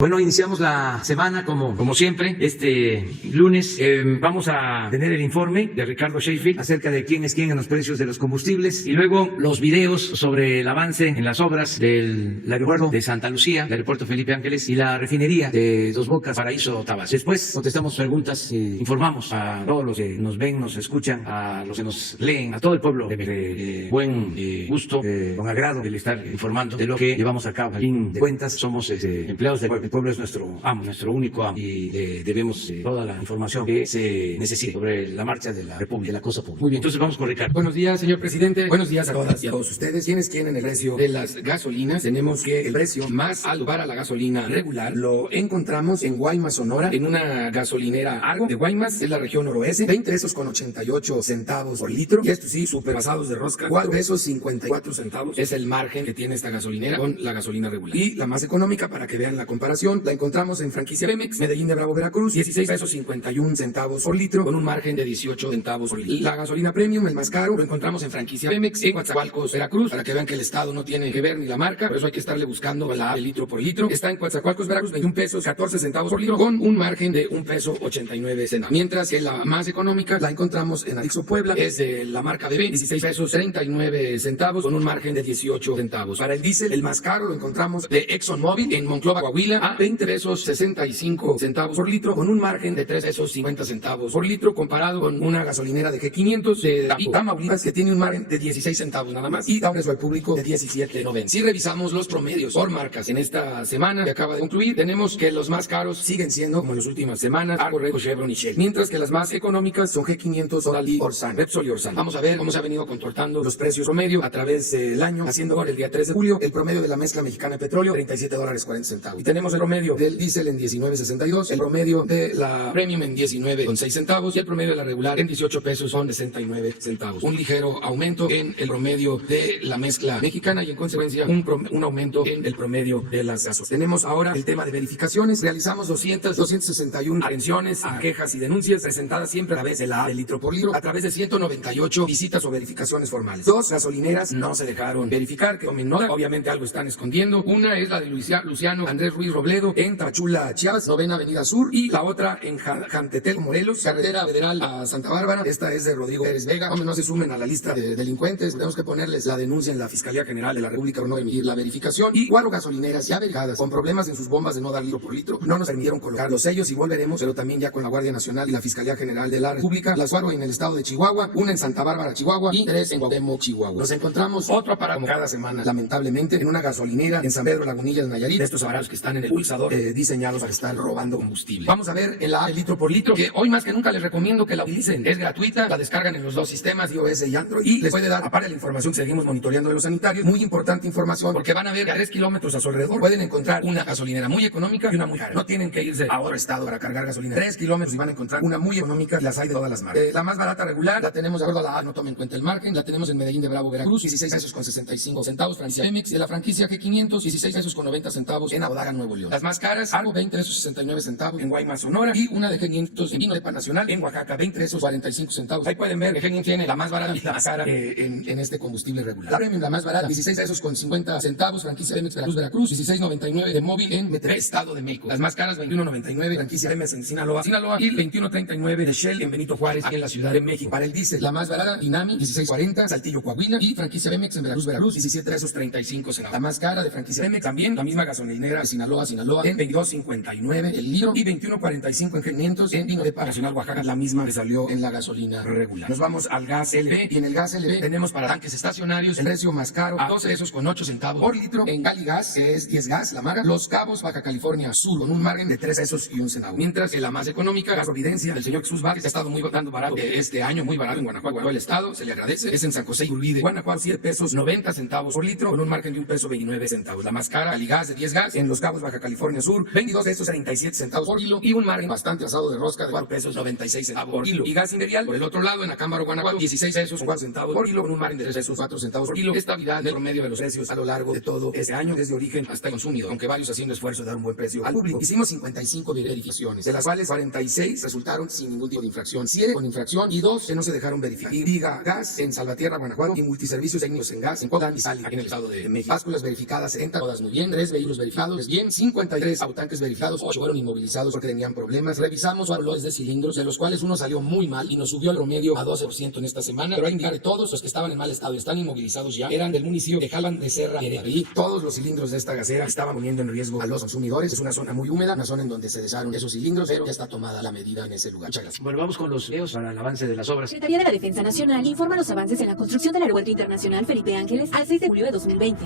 Bueno, iniciamos la semana como siempre. Este lunes vamos a tener el informe de Ricardo Sheffield acerca de quién es quién en los precios de los combustibles y luego los videos sobre el avance en las obras del aeropuerto de Santa Lucía, el aeropuerto Felipe Ángeles y la refinería de Dos Bocas, Paraíso, Tabasco. Después contestamos preguntas, informamos a todos los que nos ven, nos escuchan, a los que nos leen, a todo el pueblo de buen gusto, con agrado el estar informando de lo que llevamos a cabo. A fin de cuentas, somos empleados del pueblo. El pueblo es nuestro amo, nuestro único amo, y debemos toda la información que se necesite sobre la marcha de la República, de la cosa pública. Muy bien, entonces vamos con Ricardo. Buenos días, señor presidente. Buenos días a todas y a todos ustedes. ¿Quiénes quieren el precio de las gasolinas? Tenemos que el precio más alto para la gasolina regular lo encontramos en Guaymas, Sonora, en una gasolinera Argo de Guaymas, en la región noroeste, 20 pesos con 88 centavos por litro. Y esto sí, súper pasados de rosca, 4 pesos 54 centavos es el margen que tiene esta gasolinera con la gasolina regular. Y la más económica, para que vean la comparación, la encontramos en franquicia Pemex, Medellín de Bravo, Veracruz, 16 pesos 51 centavos por litro, con un margen de 18 centavos por litro. La gasolina premium, el más caro, lo encontramos en franquicia Pemex, en Coatzacoalcos, Veracruz, para que vean que el estado no tiene que ver ni la marca, por eso hay que estarle buscando la de litro por litro. Está en Coatzacoalcos, Veracruz, 21 pesos 14 centavos por litro, con un margen de 1 peso 89 centavos. Mientras que la más económica la encontramos en Adixo, Puebla, es de la marca BB, 16 pesos 39 centavos, con un margen de 18 centavos. Para el diésel, el más caro lo encontramos de ExxonMobil en Monclova, Coahuila, a 20 pesos 65 centavos por litro, con un margen de 3 pesos 50 centavos por litro, comparado con una gasolinera de G500 de Tamaulipas, que tiene un margen de 16 centavos nada más y da un precio al público de 17.90. Si revisamos los promedios por marcas en esta semana que acaba de concluir, tenemos que los más caros siguen siendo, como en las últimas semanas, Argo, Repco, Chevron y Shell, mientras que las más económicas son G500, Orali, Orsan, Repsol y Orsan. Vamos a ver cómo se ha venido comportando los precios promedio a través del año, haciendo ahora el día 3 de julio, el promedio de la mezcla mexicana de petróleo, $37.40. Y tenemos el promedio del diésel en 19.62, el promedio de la premium en 19.6 centavos y el promedio de la regular en 18 pesos con 69 centavos. Un ligero aumento en el promedio de la mezcla mexicana y en consecuencia un aumento en el promedio de las gasolinas. Tenemos ahora el tema de verificaciones. Realizamos 261 atenciones a quejas y denuncias presentadas siempre a través de la de litro por litro, a través de 198 visitas o verificaciones formales. 2 gasolineras no se dejaron verificar, que tomen nota, obviamente algo están escondiendo. Una es la de Luciano Andrés Ruiz Robledo en Tapachula, Chiapas, 9ª Avenida Sur, y la otra en Jantetel, Morelos, carretera federal a Santa Bárbara. Esta es de Rodrigo Pérez Vega. Hombre, no se sumen a la lista de delincuentes. Tenemos que ponerles la denuncia en la Fiscalía General de la República por no emitir la verificación. Y 4 gasolineras ya verificadas con problemas en sus bombas de no dar litro por litro no nos permitieron colocar los sellos, y volveremos, pero también ya con la Guardia Nacional y la Fiscalía General de la República. Las 4 en el estado de Chihuahua, una en Santa Bárbara, Chihuahua, y 3 en Cuauhtémoc, Chihuahua. Nos encontramos otro aparato como cada semana, lamentablemente, en una gasolinera en San Pedro Lagunillas, Nayarit, de estos aparatos que están en el pulsador, diseñados para estar robando combustible. Vamos a ver en la app de litro por litro, que hoy más que nunca les recomiendo que la utilicen. Es gratuita, la descargan en los 2 sistemas, iOS y Android, y les puede dar, aparte de la información que seguimos monitoreando de los sanitarios, muy importante información, porque van a ver que a 3 kilómetros a su alrededor pueden encontrar una gasolinera muy económica y una muy cara. No tienen que irse a otro estado para cargar gasolina. 3 kilómetros y van a encontrar una muy económica, y las hay de todas las marcas. La más barata regular la tenemos de acuerdo a la app, no tomen en cuenta el margen, la tenemos en Medellín de Bravo, Veracruz, 16 pesos con 65 centavos, franquicia Pemex, de la franquicia G500, 16 pesos con 90 centavos en Apodaca, Nuevo León. Las más caras, Argo, 20 pesos 69 centavos en Guaymas, Sonora, y una de G500 en Vino de Pan Nacional en Oaxaca, 20 pesos 45 centavos. Ahí pueden ver que G500 tiene la más barata y la más cara en este combustible regular. La premium, la más barata, 16 pesos con 50 centavos, franquicia Pemex, Veracruz, 16.99 de móvil en Metré, Estado de México. Las más caras, 21.99, franquicia Pemex en Sinaloa, y 21.39 de Shell en Benito Juárez, aquí en la Ciudad de México. Para el diésel, la más barata, Dinami, 16.40, Saltillo, Coahuila, y franquicia Pemex en Veracruz, 17 pesos 35 centavos. La más cara de franquicia Pemex, también la misma gasolinera de Sinaloa, en 22.59 el litro, y 21.45 en G500 en Vino de Pan Nacional, Oaxaca, la misma que salió en la gasolina regular. Nos vamos al gas LP, y en el gas LP tenemos para tanques estacionarios el precio más caro a 12 pesos con 8 centavos por litro en Galigas, que es 10 gas, la marca Los Cabos, Baja California Sur, con un margen de 3 pesos y 1 centavo. Mientras que la más económica, Gas Providencia, del señor Jesús Vázquez, ha estado muy dando barato este año, muy barato en Guanajuato, el estado, se le agradece. Es en San José y Urbide, Guanajuato, 7 pesos 90 centavos por litro, con un margen de 1 peso 29 centavos. La más cara, Galigas, de 10 gas, en Los Cabos, Baja California Sur, 22 pesos 37 centavos por kilo, y un margen bastante asado de rosca de 4 pesos 96 centavos por kilo. Y gas Imperial, por el otro lado, en Acámbaro, Guanajuato, 16 pesos 4 centavos por kilo, con un margen de 3 pesos 4 centavos por kilo. Estabilidad del promedio de los precios a lo largo de todo este año, desde origen hasta el consumido, aunque varios haciendo esfuerzo de dar un buen precio al público. Hicimos 55 verificaciones, de las cuales 46 resultaron sin ningún tipo de infracción, 7 con infracción y 2 que no se dejaron verificar. Y Viga Gas en Salvatierra, Guanajuato, y Multiservicios Técnicos en Gas en Codán y Sali, aquí en el estado de México. Básculas verificadas 70, todas muy bien. 3 vehículos verificados bien, 5 53 autotanques verificados, 8 fueron inmovilizados porque tenían problemas. Revisamos valores de cilindros, de los cuales uno salió muy mal y nos subió el promedio a 12% en esta semana. Pero hay que indicar que todos los que estaban en mal estado y están inmovilizados ya eran del municipio de Jalpan de Serra Heredia. Y todos los cilindros de esta gasera estaban poniendo en riesgo a los consumidores. Es una zona muy húmeda, una zona en donde se desharon esos cilindros, pero ya está tomada la medida en ese lugar. Muchas gracias. Bueno, vamos con los videos para el avance de las obras. Secretaría de la Defensa Nacional informa los avances en la construcción del Aeropuerto Internacional Felipe Ángeles al 6 de julio de 2020.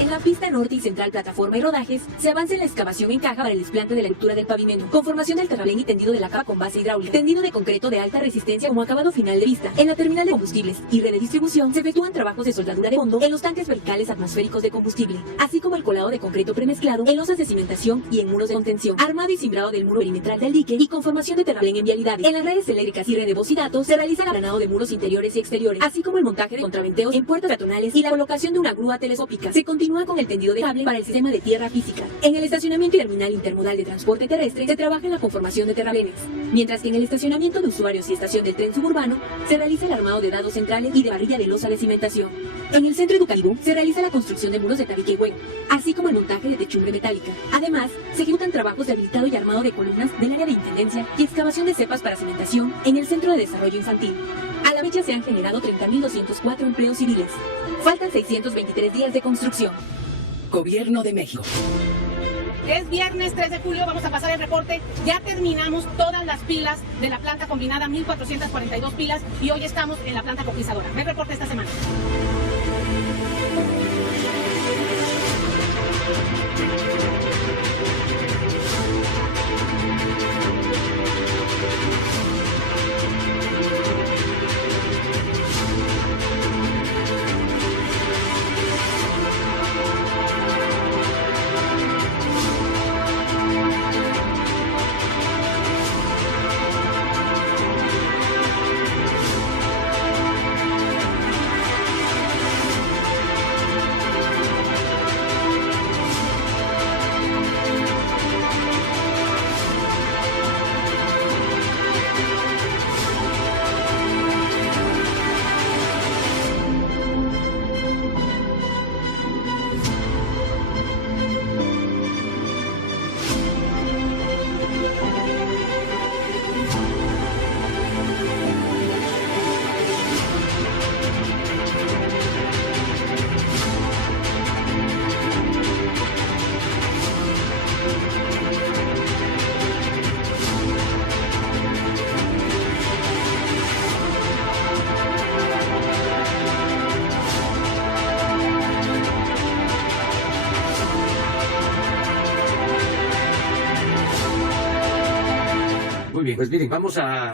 En la pista norte y central, plataforma y rodajes, se avanza en la excavación en caja para el desplante de la estructura del pavimento, conformación del terraplén y tendido de la capa con base hidráulica, tendido de concreto de alta resistencia como acabado final de vista. En la terminal de combustibles y red de distribución se efectúan trabajos de soldadura de fondo en los tanques verticales atmosféricos de combustible, así como el colado de concreto premezclado en losas de cimentación y en muros de contención, armado y cimbrado del muro perimetral del dique y conformación de terraplén en vialidades. En las redes eléctricas y red de voz y datos se realiza el aplanado de muros interiores y exteriores, así como el montaje de contraventeos en puertas peatonales y la colocación de una grúa telescópica. Se continúa con el tendido de cable para el sistema de tierra física. En el estacionamiento y terminal intermodal de transporte terrestre se trabaja en la conformación de terraplenes, mientras que en el estacionamiento de usuarios y estación del tren suburbano se realiza el armado de dados centrales y de parrilla de losa de cimentación. En el centro educativo se realiza la construcción de muros de tabique y hueco, así como el montaje de techumbre metálica. Además, se ejecutan trabajos de habilitado y armado de columnas del área de intendencia y excavación de cepas para cimentación en el Centro de Desarrollo Infantil. A la fecha se han generado 30.204 empleos civiles. Faltan 623 días de construcción. Gobierno de México. Es viernes 3 de julio, vamos a pasar el reporte. Ya terminamos todas las pilas de la planta combinada, 1.442 pilas, y hoy estamos en la planta coquizadora. Ve el reporte esta semana. Muy bien, pues miren,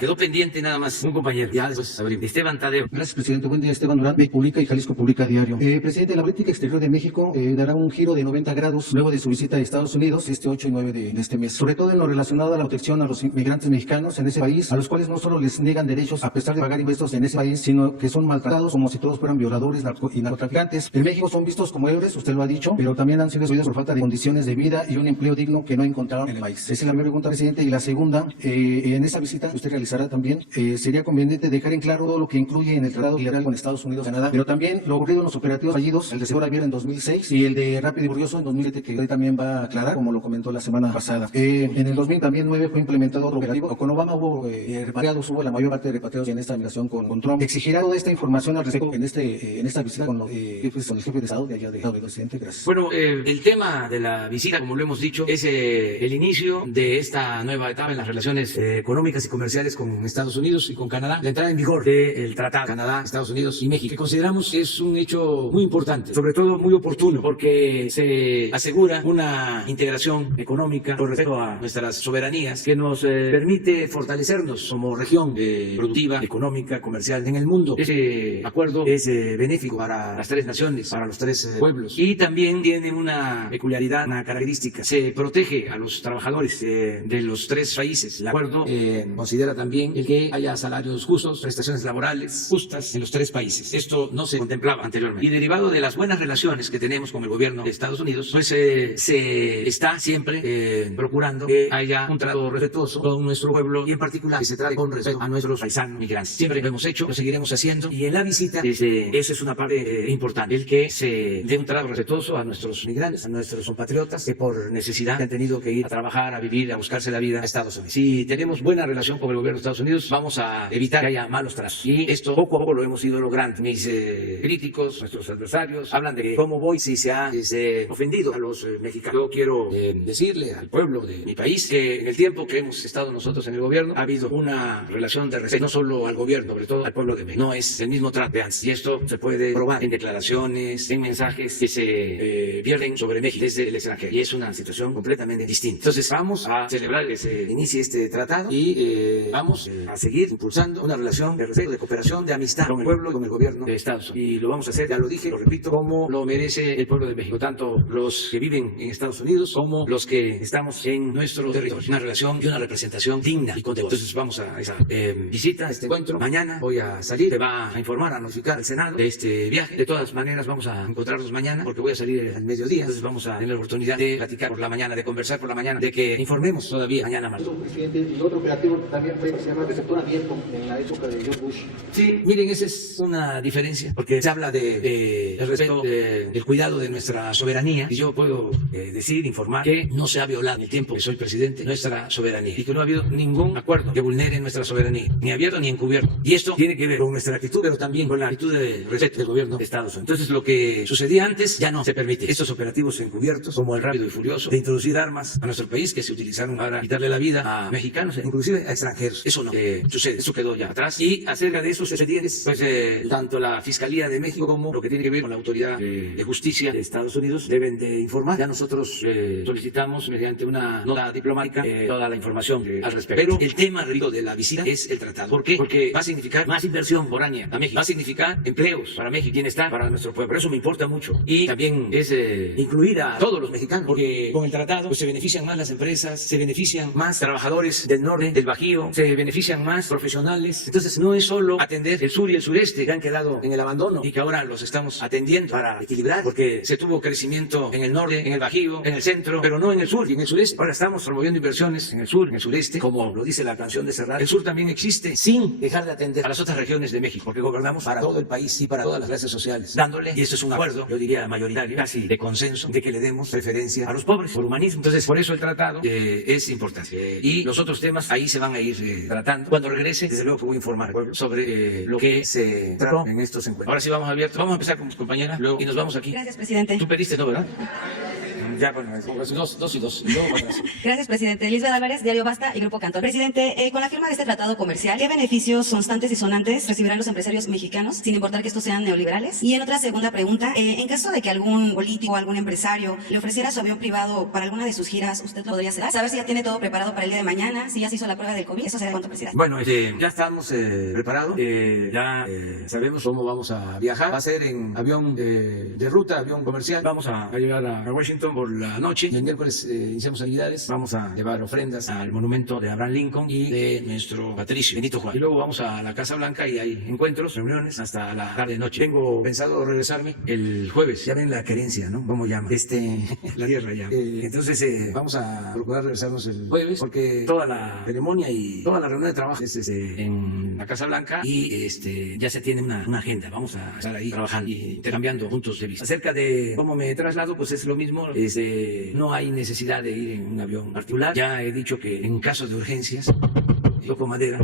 quedó pendiente nada más un compañero, ya después abrimos. Esteban Tadeo. Gracias, presidente. Buen día, Esteban Durán, México Publica y Jalisco Publica Diario. Presidente, la política exterior de México dará un giro de 90 grados luego de su visita a Estados Unidos este 8 y 9 de este mes, sobre todo en lo relacionado a la protección a los inmigrantes mexicanos en ese país, a los cuales no solo les niegan derechos a pesar de pagar impuestos en ese país, sino que son maltratados como si todos fueran violadores y narcotraficantes. En México son vistos como héroes, usted lo ha dicho, pero también han sido excluidos por falta de condiciones de vida y un empleo digno que no encontraron en el país. Esa es la primera pregunta, presidente. Y la segunda, en esa visita que usted realizará también, sería conveniente dejar en claro todo lo que incluye en el tratado bilateral con Estados Unidos y Canadá, pero también lo ocurrido en los operativos fallidos, el de Segura Vial en 2006 y el de Rápido y Furioso en 2007, que hoy también va a aclarar, como lo comentó la semana pasada. En el 2009 fue implementado otro operativo. Con Obama hubo repatriados, hubo la mayor parte de repatriados en esta administración con Trump. ¿Exigirá toda esta información al respecto en esta visita con el jefe de Estado de allá de presidente? Gracias. Bueno, el tema de la visita, como lo hemos dicho, es el inicio de esta nueva etapa en las relaciones económicas y comerciales con Estados Unidos y con Canadá, la entrada en vigor del Tratado Canadá, Estados Unidos y México, que consideramos que es un hecho muy importante, sobre todo muy oportuno, porque se asegura una integración económica con respecto a nuestras soberanías que nos permite fortalecernos como región productiva, económica, comercial en el mundo. Este acuerdo es benéfico para las tres naciones, para los tres pueblos, y también tiene una peculiaridad, una característica: se protege a los trabajadores de los tres países. El acuerdo gobierno considera también el que haya salarios justos, prestaciones laborales justas en los 3 países. Esto no se contemplaba anteriormente. Y derivado de las buenas relaciones que tenemos con el gobierno de Estados Unidos, pues se está siempre procurando que haya un trato respetuoso con nuestro pueblo y en particular que se trate con respeto a nuestros paisanos migrantes. Siempre lo hemos hecho, lo seguiremos haciendo y en la visita eso es una parte importante, el que se dé un trato respetuoso a nuestros migrantes, a nuestros compatriotas que por necesidad han tenido que ir a trabajar, a vivir, a buscarse la vida a Estados Unidos. Si tenemos buena relación con el gobierno de Estados Unidos, vamos a evitar que haya malos tratos. Y esto poco a poco lo hemos ido logrando. Mis críticos, nuestros adversarios, hablan de cómo voy si se ha ofendido a los mexicanos. Yo quiero decirle al pueblo de mi país que en el tiempo que hemos estado nosotros en el gobierno ha habido una relación de respeto, no solo al gobierno, sobre todo al pueblo de México. No es el mismo trato de antes. Y esto se puede probar en declaraciones, en mensajes que se pierden sobre México desde el extranjero. Y es una situación completamente distinta. Entonces vamos a celebrar que se inicie este tratado y vamos a seguir impulsando una relación de respeto, de cooperación, de amistad con el pueblo y con el gobierno de Estados Unidos. Y lo vamos a hacer, ya lo dije, lo repito, como lo merece el pueblo de México, tanto los que viven en Estados Unidos como los que estamos en nuestro territorio. Una relación y una representación digna y con devoción. Entonces vamos a esa visita, a este encuentro. Mañana voy a salir, te va a informar, a notificar al Senado de este viaje. De todas maneras vamos a encontrarnos mañana porque voy a salir al mediodía. Entonces vamos a tener la oportunidad de platicar por la mañana, de conversar por la mañana, de que informemos todavía mañana más. Presidente, y otro operativo también fue, se llama receptor abierto en la época de George Bush. Sí, miren, esa es una diferencia, porque se habla de el respeto, del cuidado de nuestra soberanía, y yo puedo decir, informar que no se ha violado en el tiempo que soy presidente nuestra soberanía, y que no ha habido ningún acuerdo que vulnere nuestra soberanía, ni abierto ni encubierto. Y esto tiene que ver con nuestra actitud, pero también con la actitud de respeto del gobierno de Estados Unidos. Entonces, lo que sucedía antes ya no se permite. Estos operativos encubiertos, como el Rápido y Furioso, de introducir armas a nuestro país que se utilizaron para quitarle la vida a mexicanos, inclusive a extranjeros. Eso no sucede, eso quedó ya atrás. Y acerca de esos expedientes, pues tanto la Fiscalía de México como lo que tiene que ver con la Autoridad de Justicia de Estados Unidos deben de informar. Ya nosotros solicitamos mediante una nota diplomática toda la información al respecto. Pero el tema, repito, de la visita es el tratado. ¿Por qué? Porque va a significar más inversión foránea a México, va a significar empleos para México, bienestar para nuestro pueblo. Por eso me importa mucho. Y también es incluir a todos los mexicanos, porque con el tratado pues, se benefician más las empresas, se benefician más trabajadores del norte, del Bajío, se benefician más profesionales. Entonces no es solo atender el sur y el sureste que han quedado en el abandono y que ahora los estamos atendiendo para equilibrar, porque se tuvo crecimiento en el norte, en el Bajío, en el centro, pero no en el sur y en el sureste. Ahora estamos promoviendo inversiones en el sur, en el sureste, como lo dice la canción de Serrat. El sur también existe sin dejar de atender a las otras regiones de México, porque gobernamos para todo el país y para todas las clases sociales, dándole, y esto es un acuerdo, yo diría mayoritario, casi de consenso, de que le demos preferencia a los pobres por humanismo. Entonces, por eso el tratado es importante. Y los otros temas ahí se van a ir tratando. Cuando regrese, desde luego que voy a informar al pueblo sobre lo que se trató en estos encuentros. Ahora sí vamos abierto. Vamos a empezar con mis compañeras, luego y nos vamos aquí. Gracias, presidente. Tú pediste, ¿no, verdad? Ya, bueno, dos y dos. Y luego, Gracias, presidente. Lisbeth Álvarez, Diario Basta y Grupo Cantor. Presidente, con la firma de este tratado comercial, ¿qué beneficios constantes y sonantes recibirán los empresarios mexicanos, sin importar que estos sean neoliberales? Y en otra segunda pregunta, en caso de que algún político o algún empresario le ofreciera su avión privado para alguna de sus giras, ¿usted lo podría hacer? Saber si ya tiene todo preparado para el día de mañana, si ya se hizo la prueba del COVID. ¿Eso será cuánto, presidente? Bueno, ya estamos preparados, ya sabemos cómo vamos a viajar. Va a ser en avión de ruta, avión comercial. Vamos a llegar a Washington por la noche. El miércoles iniciamos actividades. Vamos a llevar ofrendas al monumento de Abraham Lincoln y de nuestro patricio Benito Juárez. Y luego vamos a la Casa Blanca y hay encuentros, reuniones hasta la tarde noche. Tengo pensado regresarme el jueves. Ya ven la querencia, ¿no? ¿Cómo llama? La tierra ya. Entonces vamos a procurar regresarnos el jueves porque toda la ceremonia y toda la reunión de trabajo es en la Casa Blanca y ya se tiene una agenda. Vamos a estar ahí trabajando y intercambiando puntos de vista. Acerca de cómo me traslado, pues es lo mismo. No hay necesidad de ir en un avión particular. Ya he dicho que en caso de urgencias, Loco Madera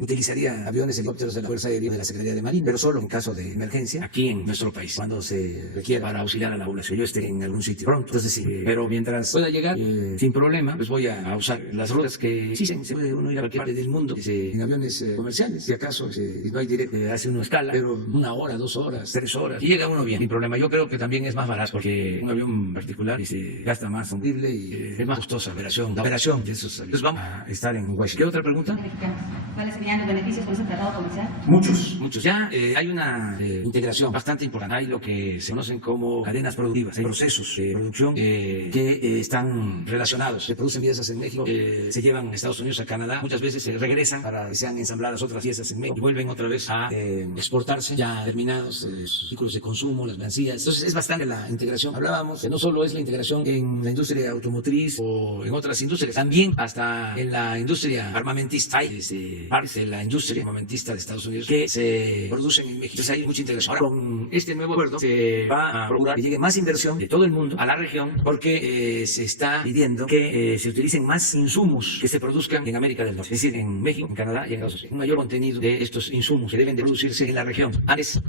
utilizaría aviones, helicópteros de la Fuerza Aérea de la Secretaría de Marina, pero solo en caso de emergencia aquí en nuestro país, cuando se requiera para auxiliar a la población. Yo esté en algún sitio pronto, entonces sí, pero mientras pueda llegar sin problema, pues voy a usar las rutas que existen. Se puede uno ir a cualquier parte del mundo en aviones comerciales, si acaso si no hay directo, hace uno escala, pero 1 hora, 2 horas, 3 horas, y llega uno bien, sin problema. Yo creo que también es más barato, porque un avión particular gasta más combustible y es más costosa la operación de esos aviones. Entonces vamos a estar en Washington. ¿Qué otra pregunta? de mexicanos. ¿Cuáles serían los beneficios con ese tratado comercial? Muchos. Ya hay una integración bastante importante. Hay lo que se conocen como cadenas productivas. Hay procesos de producción que están relacionados. Se producen piezas en México, se llevan a Estados Unidos, a Canadá. Muchas veces se regresan para que sean ensambladas otras piezas en México y vuelven otra vez a exportarse ya terminados los artículos de consumo, las mercancías. Entonces es bastante la integración. Hablábamos que no solo es la integración en la industria automotriz o en otras industrias, también hasta en la industria armamentista. Hay partes de la industria armamentista de Estados Unidos que se producen en México. Entonces hay mucha integración. Ahora, con este nuevo acuerdo se va a procurar que llegue más inversión de todo el mundo a la región porque se está pidiendo que se utilicen más insumos que se produzcan en América del Norte, es decir, en México, en Canadá y en Estados Unidos. Un mayor contenido de estos insumos que deben de producirse en la región. Antes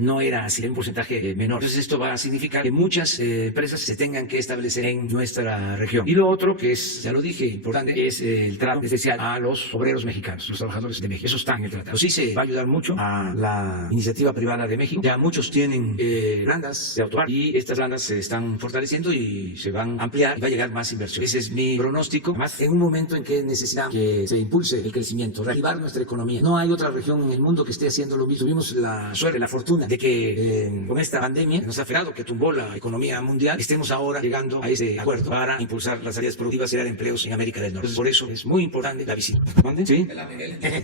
no era así, un porcentaje menor. Entonces esto va a significar que muchas empresas se tengan que establecer en nuestra región. Y lo otro que es, ya lo dije, importante, es el trato especial a los obreros mexicanos, los trabajadores de México. Eso está en el tratado. Sí se va a ayudar mucho a la iniciativa privada de México. Ya muchos tienen plantas de autobar y estas plantas se están fortaleciendo y se van a ampliar y va a llegar más inversión. Ese es mi pronóstico. Además, en un momento en que necesitamos que se impulse el crecimiento, reactivar nuestra economía. No hay otra región en el mundo que esté haciendo lo mismo. Tuvimos la suerte, la fortuna de que con esta pandemia que nos ha afectado, que tumbó la economía mundial, estemos ahora llegando a ese acuerdo para impulsar las áreas productivas y crear empleos en América del Norte. Entonces, por eso es muy importante la visita. ¿Mande? ¿Sí?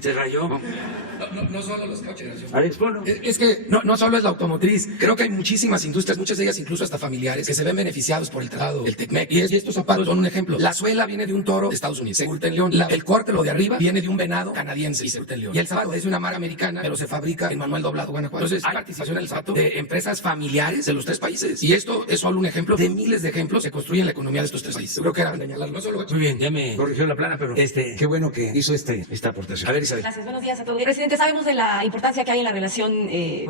Te rayó. No solo los coches. A ver, bueno. Es que no solo es la automotriz. Creo que hay muchísimas industrias, muchas de ellas incluso hasta familiares, que se ven beneficiados por el tratado del TECMEC. Y estos zapatos son un ejemplo. La suela viene de un toro de Estados Unidos, se curte en León. El corte, lo de arriba, viene de un venado canadiense y se curte en León. Y el zapato es de una mar americana, pero se fabrica en Manuel Doblado, Guanajuato. Entonces, hay participación en el zapato de empresas familiares de los tres países. Y esto es solo un ejemplo de miles de ejemplos que construyen la economía de estos tres países. Creo que era señalarlo. No solo... Muy bien, ya me corrigió la plana, pero qué bueno que hizo esta aportación. A ver, Isabel. Gracias, buenos días a todos. Presidente, sabemos de la importancia que hay en la relación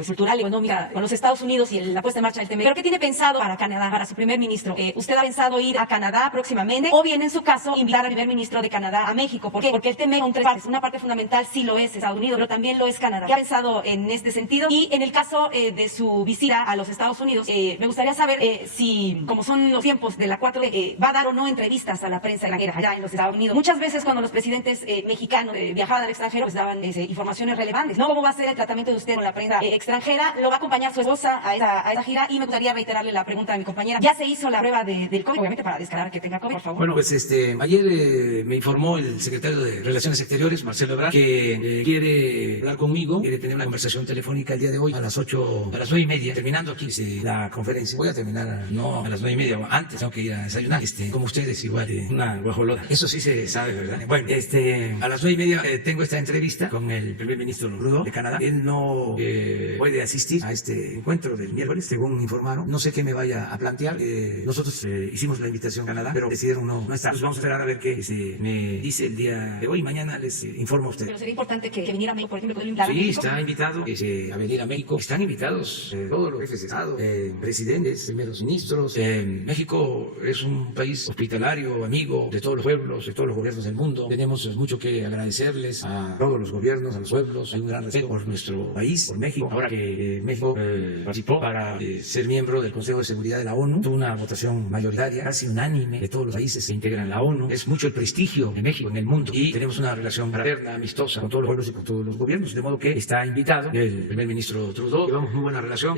cultural y económica con los Estados Unidos y la puesta en marcha del TEMEC. ¿Pero qué tiene pensado para Canadá, para su primer ministro? ¿Usted ha pensado ir a Canadá próximamente o bien, en su caso, invitar al primer ministro de Canadá a México? ¿Por qué? Porque el TEMEC son tres partes. Una parte fundamental sí lo es Estados Unidos, pero también lo es Canadá. ¿Qué ha pensado en este sentido? Y en el caso de su visita a los Estados Unidos, me gustaría saber si, como son los tiempos de la 4T, va a dar o no entrevistas a la prensa extranjera allá en los Estados Unidos. Muchas veces cuando los presidentes mexicanos viajaban al extranjero, pues daban informaciones relevantes, ¿no? ¿Cómo va a ser el tratamiento de usted con la prensa extranjera? ¿Lo va a acompañar su esposa a esa gira? Y me gustaría reiterarle la pregunta de mi compañera. ¿Ya se hizo la prueba del COVID? Obviamente para descartar que tenga COVID, por favor. Bueno, pues ayer me informó el secretario de Relaciones Exteriores, Marcelo Ebrard, que quiere hablar conmigo, quiere tener una conversación telefónica el día de hoy a las 9:30, terminando aquí la conferencia. Voy a terminar no a las 9:30, antes tengo que ir a desayunar, como ustedes igual, una guajolota. Eso sí se sabe, ¿verdad? Bueno, a las 9:30 tengo esta entrevista con el primer ministro Trudeau de Canadá. Él no puede asistir a este encuentro del miércoles, según informaron. No sé qué me vaya a plantear. Nosotros hicimos la invitación a Canadá, pero decidieron no estar. Entonces vamos a esperar a ver qué me dice el día de hoy. Mañana les informo a ustedes. Pero sería importante que viniera a México, por ejemplo, ¿puedo invitar a Sí, México? está invitado a venir a México. Están invitados todos los jefes de Estado, presidentes, primeros ministros. México es un país hospitalario, amigo de todos los pueblos, de todos los gobiernos del mundo. Tenemos mucho que agradecerles a todos los gobiernos, a los pueblos. Hay un gran respeto por nuestro país, por México. Ahora que México participó para ser miembro del Consejo de Seguridad de la ONU, tuvo una votación mayoritaria, casi unánime, de todos los países que integran la ONU. Es mucho el prestigio de México en el mundo y tenemos una relación fraterna, amistosa con todos los pueblos y con todos los gobiernos, de modo que está invitado el primer ministro Trudeau. Llevamos muy buena relación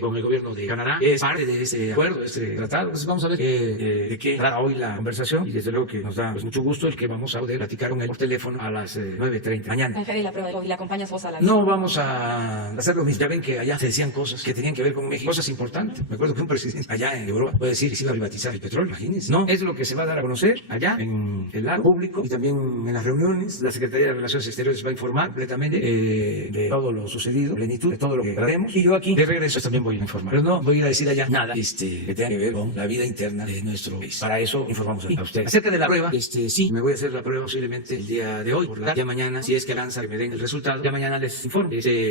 con el gobierno de Canadá, que es parte de este acuerdo, de este tratado. Entonces vamos a ver de qué trata hoy la conversación y desde luego que nos da mucho gusto el que vamos a poder platicar con él por teléfono a las 9:30 mañana. Extranjera y la prueba de COVID, ¿la acompaña a su esposa a la No vamos a hacer lo mismo. Ya ven que allá se decían cosas que tenían que ver con México, cosas importantes. Me acuerdo que un presidente allá en Europa puede decir que se iba a privatizar el petróleo, imagínense. No, es lo que se va a dar a conocer allá en el lado público y también en las reuniones. La Secretaría de Relaciones Exteriores va a informar completamente de todo lo sucedido, plenitud de todo lo que haremos. Y yo aquí de regreso también voy a informar. Pero no voy a ir a decir allá nada que tenga que ver con la vida interna de nuestro país. Para eso informamos a ustedes. Acerca de la prueba, sí, me voy a hacer la prueba posiblemente el día de hoy, por la tarde. Ya mañana, si es que avanza, que me den el resultado, ya mañana les informo.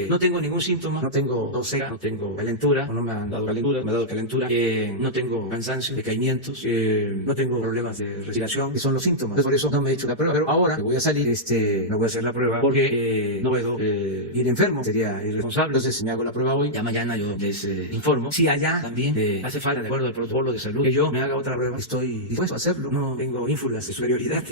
No tengo ningún síntoma, no tengo tos seca, no tengo calentura, no me han dado calentura, me ha dado calentura, no tengo cansancio, decaimientos, no tengo problemas de respiración, que son los síntomas. Entonces, por eso no me he hecho la prueba, pero ahora que voy a salir, me voy a hacer la prueba porque no puedo ir enfermo, sería irresponsable. Entonces, me hago la prueba hoy, ya mañana yo les informo. Si allá también hace falta, de acuerdo al protocolo de salud, que yo me haga otra prueba, estoy dispuesto a hacerlo, no tengo ínfulas de superioridad,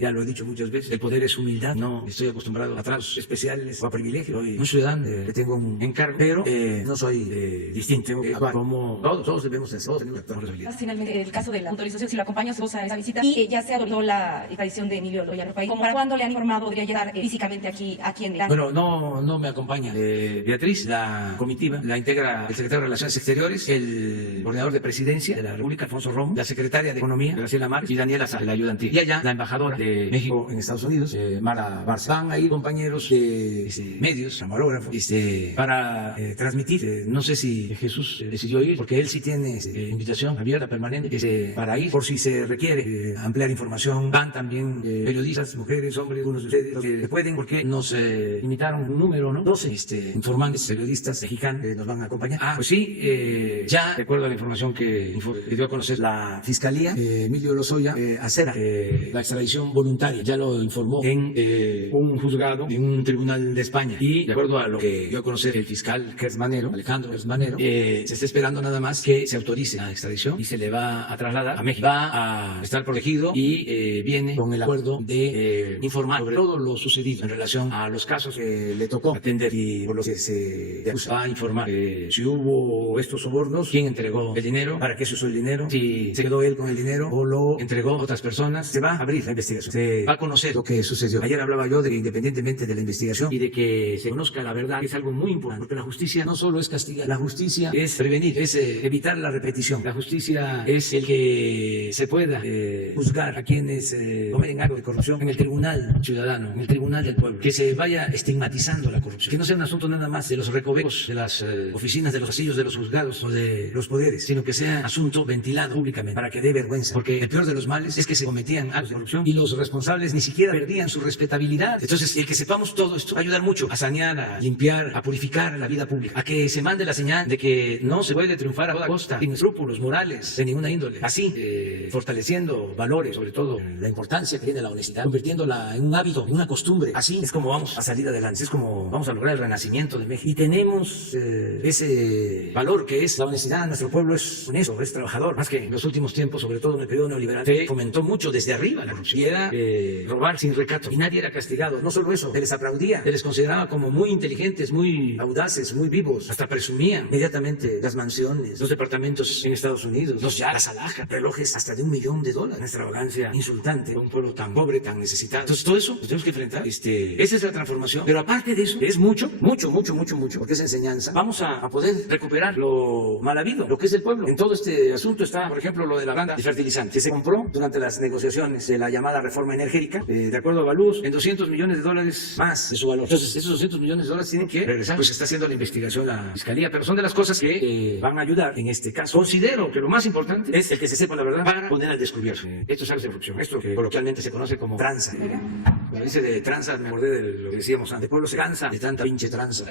ya lo he dicho muchas veces. el poder es humildad. No estoy acostumbrado a tratos especiales o a privilegios. Soy un ciudadano que tengo un encargo, pero no soy distinto. Como todos debemos hacer, todos tenemos responsabilidad. Finalmente, el caso de la autorización, si lo acompaña a su esposa a esa visita y ya se autorizó la extradición de Emilio Lozoya al país. ¿Para cuándo le han informado podría llegar físicamente aquí en Irán? Bueno, no me acompaña Beatriz, la comitiva, la integra el secretario de Relaciones Exteriores, el coordinador de Presidencia de la República, Alfonso Romo, la secretaria de Economía, Graciela Márquez, y Daniela Sá, la ayudante. Y allá, la embajadora de México en Estados Unidos, Mara Barza. Van ahí compañeros de medios, camarógrafos, para transmitir. No sé si Jesús decidió ir, porque él sí tiene invitación abierta, permanente, para ir, por si se requiere ampliar información. Van también periodistas, mujeres, hombres, algunos de ustedes, los que pueden, porque nos limitaron un número, ¿no? 12 informantes, periodistas mexicanos que nos van a acompañar. Pues sí, ya, de acuerdo a la información que dio a conocer la Fiscalía, Emilio Lozoya acepta la extradición voluntaria. Ya lo informó en un juzgado, en un tribunal de España. Y de acuerdo a lo que dio a conocer el fiscal Alejandro Gersmanero, se está esperando nada más que se autorice la extradición y se le va a trasladar a México. Va a estar protegido y viene con el acuerdo de informar sobre todo lo sucedido en relación a los casos que le tocó atender y por los que se acusa. Va a informar si hubo estos sobornos, quién entregó el dinero, para qué se usó el dinero, si se quedó él con el dinero o lo entregó a otras personas. Se va a abrir la investigación, se va a conocer lo que sucedió. Ayer hablaba yo de que independientemente de la investigación y de que se conozca la verdad, es algo muy importante, porque la justicia no solo es castigar, la justicia es prevenir, es evitar la repetición. La justicia es el que se pueda juzgar a quienes cometen actos de corrupción en el tribunal ciudadano, en el tribunal del pueblo, que se vaya estigmatizando la corrupción, que no sea un asunto nada más de los recovecos de las oficinas, de los pasillos de los juzgados o de los poderes, sino que sea asunto ventilado públicamente para que dé vergüenza, porque el peor de los males es que se cometían actos de corrupción y los responsables ni siquiera perdían su respetabilidad. Entonces, el que sepamos todo esto va a ayudar mucho a sanear, a limpiar, a purificar la vida pública, a que se mande la señal de que no se puede triunfar a toda costa, sin escrúpulos morales de ninguna índole, así fortaleciendo valores, sobre todo la importancia que tiene la honestidad, convirtiéndola en un hábito, en una costumbre. Así es como vamos a salir adelante, es como vamos a lograr el renacimiento de México. Y tenemos ese valor que es la honestidad. Nuestro pueblo es honesto, es trabajador, más que en los últimos tiempos, sobre todo en el periodo neoliberal, se fomentó mucho desde arriba la corrupción, y era robar sin recato, y nadie era castigado. No solo eso, se les aplaudía, se les consideraba como muy inteligentes, muy audaces, muy vivos, hasta presumían inmediatamente las mansiones, los departamentos en Estados Unidos, los yates, las alhajas, relojes hasta de $1 millón. Una extravagancia insultante para un pueblo tan pobre, tan necesitado. Entonces todo eso lo tenemos que enfrentar. Esa es la transformación. Pero aparte de eso, es mucho, porque es enseñanza. Vamos a poder recuperar lo mal habido, lo que es del pueblo. En todo este asunto está, por ejemplo, lo de la planta de fertilizantes, que se compró durante las negociaciones de la llamada reforma energética, de acuerdo a Baluz, en $200 millones más de su valor. Entonces, esos $200 millones tienen que regresar. Pues está haciendo la investigación la Fiscalía, pero son de las cosas que van a ayudar en este caso. Considero que lo más importante es el que se sepa la verdad para poner al descubierto. Esto es actos de corrupción, esto que coloquialmente se conoce como tranza. Cuando dice de tranza, me acordé de lo que decíamos antes. El pueblo se cansa de tanta pinche tranza.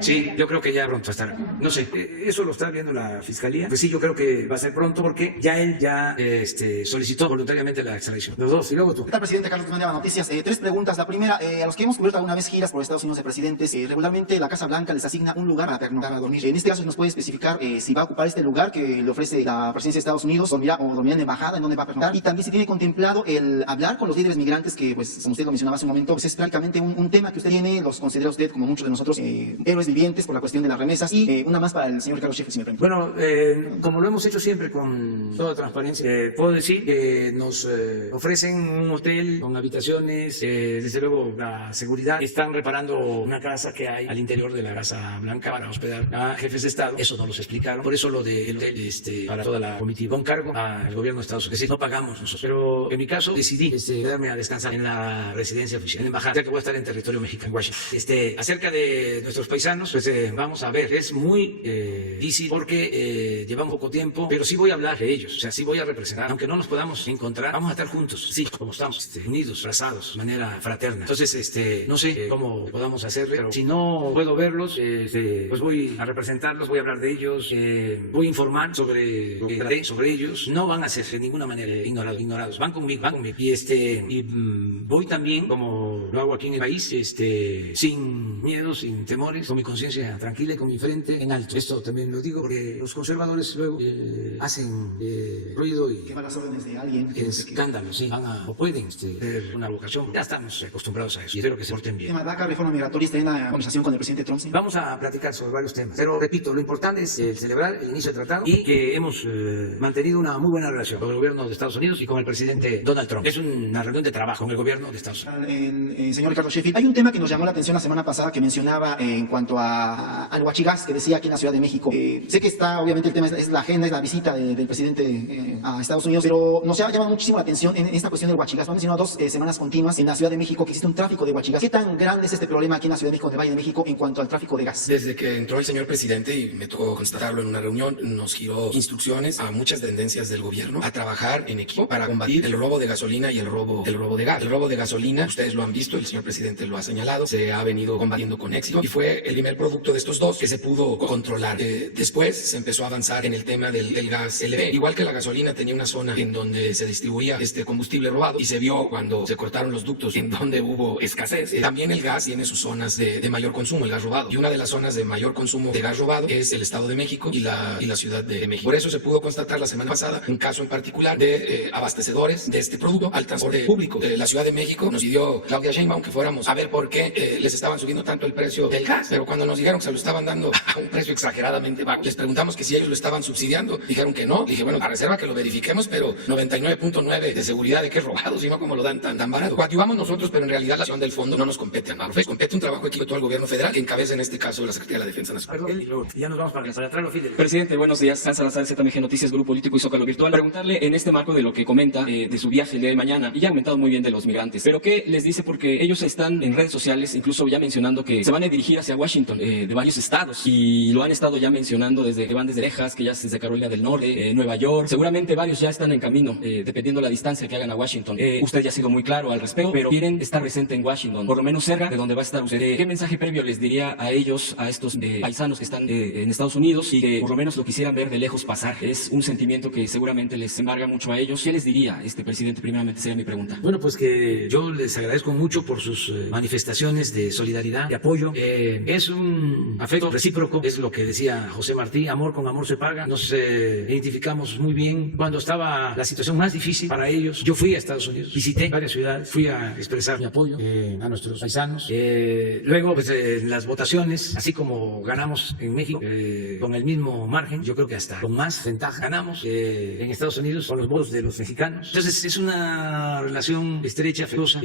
Sí, yo creo que ya pronto va a estar. No sé, eso lo está viendo la Fiscalía. Pues sí, yo creo que va a ser pronto, porque ya él solicitó voluntariamente la extradición. Los dos, y luego tú. ¿Qué tal, presidente? Carlos Guzmán de Noticias. 3 preguntas. La primera, a los que hemos cubierto alguna vez giras por Estados Unidos de presidentes, regularmente la Casa Blanca les asigna un lugar para pernoctar, a dormir. En este caso, ¿nos puede especificar si va a ocupar este lugar que le ofrece la presidencia de Estados Unidos, dormirá en la embajada, en donde va a pernoctar? Y también si tiene contemplado el hablar con los líderes migrantes, que, pues, como usted lo mencionaba hace un momento, pues es prácticamente un tema que usted tiene, los considera usted, como muchos de nosotros, héroes vivientes por la cuestión de las remesas. Y una más para el señor Ricardo Sheffield, si me permite. Bueno, como lo hemos hecho siempre con toda transparencia, puedo decir que nos ofrecen un hotel con habitaciones, desde luego la seguridad. Están reparando una casa que hay al interior de la Casa Blanca para hospedar a jefes de Estado. Eso no los explicaron. Por eso lo del hotel para toda la comitiva, con cargo al gobierno de Estados Unidos. Es decir, no pagamos nosotros. Pero en mi caso decidí quedarme a descansar en la residencia oficial, en la embajada, ya que voy a estar en territorio mexicano, Washington. Acerca de nuestros paisanos, pues vamos a ver. Es muy difícil porque llevamos poco tiempo, pero sí voy a hablar de ellos. O sea, sí voy a representar. Aunque no nos podamos encontrar, vamos a estar juntos. Sí, como estamos, unidos, abrazados, de manera fraterna. Entonces, no sé cómo podamos hacerlo, pero si no puedo verlos, pues voy a representarlos, voy a hablar de ellos, voy a informar sobre lo que traté sobre ellos. No van a ser de ninguna manera ignorados. Van conmigo. Y voy también, como lo hago aquí en el país, sin miedo, sin temores, con mi conciencia tranquila y con mi frente en alto. Esto también lo digo porque los conservadores luego hacen ruido y Quema las órdenes de alguien. escándalo, sí, o pueden tener una vocación. Ya estamos acostumbrados a eso y espero que se porten bien. Tema DACA, reforma migratoria, está en la conversación con el presidente Trump. ¿Sí? Vamos a platicar sobre varios temas, pero repito, lo importante es celebrar el inicio del tratado y que hemos mantenido una muy buena relación con el gobierno de Estados Unidos y con el presidente Donald Trump. Es una reunión de trabajo con el gobierno de Estados Unidos. Señor Ricardo Sheffield, hay un tema que nos llamó la atención la semana pasada que mencionaba en cuanto al huachigás que decía aquí en la Ciudad de México. Sé que está, obviamente el tema es la agenda, es la visita del presidente a Estados Unidos, pero nos ha llamado muchísimo la atención en esta cuestión del huachigás. Lo han mencionado 2 semanas continuas en la Ciudad de México que existe un tráfico de huachigás. ¿Qué tan grande es este problema aquí en la Ciudad de México, en el Valle de México, en cuanto al tráfico de gas? Desde que entró el señor presidente, y me tocó constatarlo en una reunión, nos giró instrucciones a muchas tendencias del gobierno a trabajar en equipo para combatir el robo de gasolina y el robo de gas. El robo de gasolina, ustedes lo han visto, el señor presidente lo ha señalado, se ha venido combatiendo con éxito y fue el primer producto de estos dos que se pudo controlar. Después se empezó a avanzar en el tema del gas LP. Igual que la gasolina tenía una zona en donde se distribuía este combustible robado y se vio cuando se cortaron los ductos en donde hubo escasez. También el gas tiene sus zonas de mayor consumo, el gas robado. Y una de las zonas de mayor consumo de gas robado es el Estado de México y la Ciudad de México. Por eso se pudo constatar la semana pasada un caso en particular de abastecedores de este producto al transporte público. La Ciudad de México nos pidió Claudia Sheinbaum que fuéramos a ver por qué les estaban subiendo tanto el precio del gas, pero cuando nos dijeron que se lo estaban dando a un precio exageradamente bajo, les preguntamos que si ellos lo estaban subsidiando, dijeron que no. Dije, bueno, a reserva que lo verifiquemos, pero 99.9 de seguridad de que es robado, sino como lo dan tan barato. Coadyuvamos nosotros, pero en realidad la acción del fondo no nos compete a Marufes, compete un trabajo equipo de todo el gobierno federal que encabeza en este caso la Secretaría de la Defensa Nacional. Ya nos vamos para atrás, Fidel. Presidente, buenos días. San Salazar, ZMG Noticias, Grupo Político y Zócalo Virtual. Preguntarle en este marco de lo que comenta de su viaje el día de mañana, y ya ha comentado muy bien de los migrantes, pero ¿qué les dice? Porque ellos están en redes sociales, incluso ya mencionando que se van a dirigir hacia Washington, de varios estados, y lo han estado ya mencionando desde que van desde Texas, que ya es desde Carolina del Norte, Nueva York. Seguramente varios ya están en camino, dependiendo la distancia que hagan a Washington. Usted ya ha sido muy claro al respecto, pero quieren estar presente en Washington, por lo menos cerca de donde va a estar usted. ¿Qué mensaje previo les diría a ellos, a estos paisanos que están en Estados Unidos y que por lo menos lo quisieran ver de lejos pasar? Es un sentimiento que seguramente les embarga mucho a ellos. ¿Qué les diría, presidente? Primeramente sería mi pregunta. Bueno, pues que yo les agradezco mucho por sus manifestaciones de solidaridad, de apoyo. Es un afecto recíproco, es lo que decía José Martí, amor con amor se paga. Nos identificamos muy bien. Cuando estaba la situación más difícil para ellos, yo fui a Estados Unidos, visité varias ciudades, fui a expresar mi apoyo a nuestros paisanos. Luego, pues las votaciones, así como ganamos en México con el mismo margen, yo creo que hasta con más ventaja ganamos en Estados Unidos con los votos de los mexicanos. Entonces es una relación estrecha, afectuosa.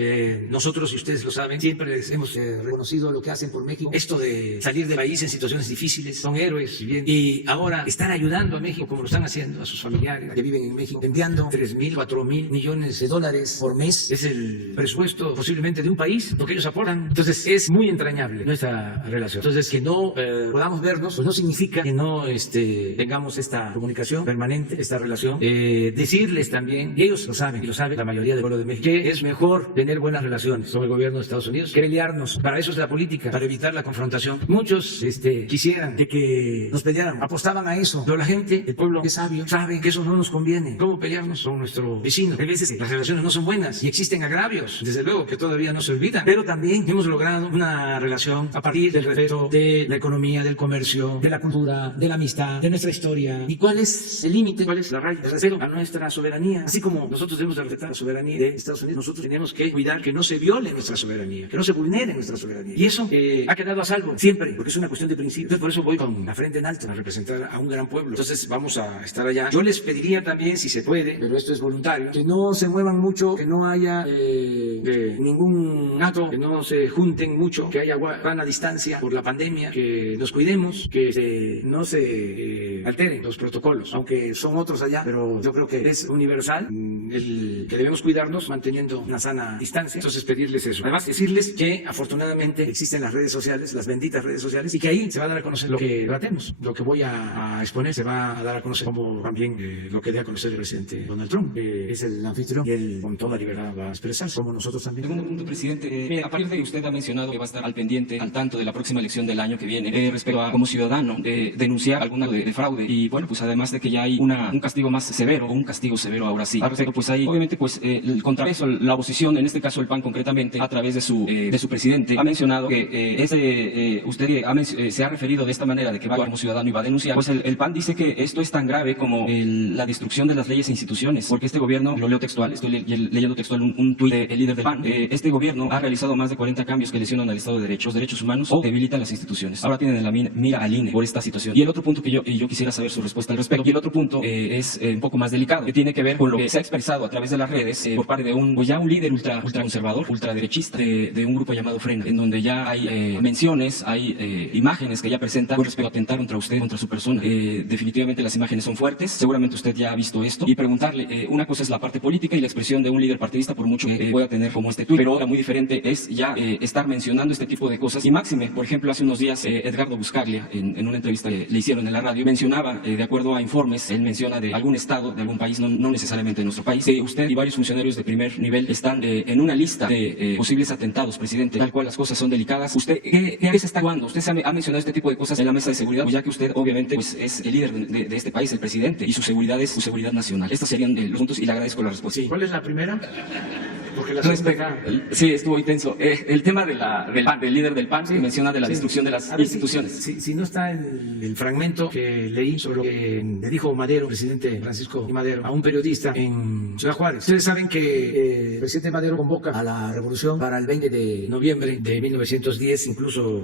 Nosotros, y ustedes lo saben, siempre les hemos reconocido lo que hacen por México. Esto de salir del país en situaciones difíciles, son héroes. Y ahora están ayudando a México como lo están haciendo a sus familiares que viven en México, enviando 3,000, 4,000 millones de dólares por mes. Es el presupuesto posiblemente de un país, lo que ellos aportan. Entonces es muy entrañable nuestra relación. Entonces que no podamos vernos, pues no significa que no tengamos esta comunicación permanente, esta relación. Decirles también, y ellos lo saben, y lo sabe la mayoría del pueblo de México, que es mejor tener buenas relaciones con el gobierno de Estados Unidos que pelearnos. Para eso es la política, para evitar la confrontación. Muchos quisieran de que nos peleáramos, apostaban a eso, pero la gente, el pueblo que es sabio, sabe que eso no nos conviene. ¿Cómo pelearnos con nuestro vecino? Hay veces que las relaciones no son buenas y existen agravios, desde luego que todavía no se olvidan, pero también hemos logrado una relación a partir del respeto de la economía, del comercio, de la cultura, de la amistad, de nuestra historia. ¿Y cuál es el límite? ¿Cuál es la raya? El respeto a nuestra soberanía. Así como nosotros debemos de respetar la soberanía de Estados Unidos, nosotros tenemos que cuidar que no se viole nuestra soberanía, que no se vulnere nuestra soberanía. Y eso ha quedado a salvo siempre, porque es una cuestión de principios. Entonces por eso voy con la frente en alto a representar a un gran pueblo. Entonces vamos a estar allá. Yo les pediría también, si se puede, pero esto es voluntario, que no se muevan mucho, que no haya ningún acto, que no se junten mucho, que haya sana distancia por la pandemia, que nos cuidemos, que no se alteren los protocolos, aunque son otros allá, pero yo creo que es universal el que debemos cuidarnos manteniendo una sana distancia. Entonces pedirles eso. Además decirles que afortunadamente existen las redes sociales, las benditas redes sociales, y que ahí se va a dar a conocer lo que tratemos, lo que voy a exponer se va a dar a conocer, como también lo que dé a conocer el presidente Donald Trump, que es el anfitrión, y él con toda libertad va a expresar, como nosotros también. Segundo punto, presidente, a partir de que usted ha mencionado que va a estar al pendiente, al tanto de la próxima elección del año que viene, respecto a como ciudadano, denunciar alguna de fraude, y bueno, pues además de que ya hay un castigo más severo, o un castigo severo ahora sí, al respecto, pues hay obviamente pues el contrapeso, la oposición, en este caso el PAN concretamente, a través de su presidente, ha mencionado que usted se ha referido de esta manera, de que va como ciudadano y va a denunciar, pues el PAN dice que esto es tan grave como la destrucción de las leyes e instituciones, porque este gobierno, lo leo textual, estoy leyendo textual un tuit del líder del PAN, este gobierno ha realizado más de 40 cambios que lesionan al Estado de Derecho, los derechos humanos o debilitan las instituciones. Ahora tienen en la mira al INE por esta situación. Y el otro punto que yo quisiera saber su respuesta al respecto, y el otro punto es un poco más delicado, que tiene que ver con lo que se ha expresado a través de las redes por parte de un líder ultraconservador, ultraderechista de un grupo llamado Frena, en donde ya hay menciones, hay imágenes que ya presentan con respecto a atentar contra usted, contra su persona. Definitivamente las imágenes son fuertes, seguramente usted ya ha visto esto, y preguntarle, una cosa es la parte política y la expresión de un líder partidista, por mucho que pueda tener como este tuit, pero otra muy diferente es ya estar mencionando este tipo de cosas. Y máxime, por ejemplo, hace unos días Edgardo Buscaglia, en una entrevista que le hicieron en la radio, mencionaba, de acuerdo a informes, él menciona de algún estado, de algún país, no necesariamente de nuestro país, que usted y varios funcionarios de primer nivel están en una lista de posibles atentados, presidente, tal cual las cosas son delicadas. ¿Usted qué se está jugando? Usted ha mencionado este tipo de cosas en la mesa de seguridad, pues ya que usted obviamente pues, es el líder de este país, el presidente, y su seguridad es su seguridad nacional. Estos serían los puntos y le agradezco la respuesta. Sí. ¿Cuál es la primera? Porque la sí, estuvo intenso. El tema del líder del PAN, sí, menciona de la destrucción de las instituciones. Si no está el fragmento que leí sobre lo que le dijo Madero, presidente Francisco Madero, a un periodista en Ciudad Juárez. Ustedes saben que el presidente Madero convoca a la revolución para el 20 de noviembre de 1910, incluso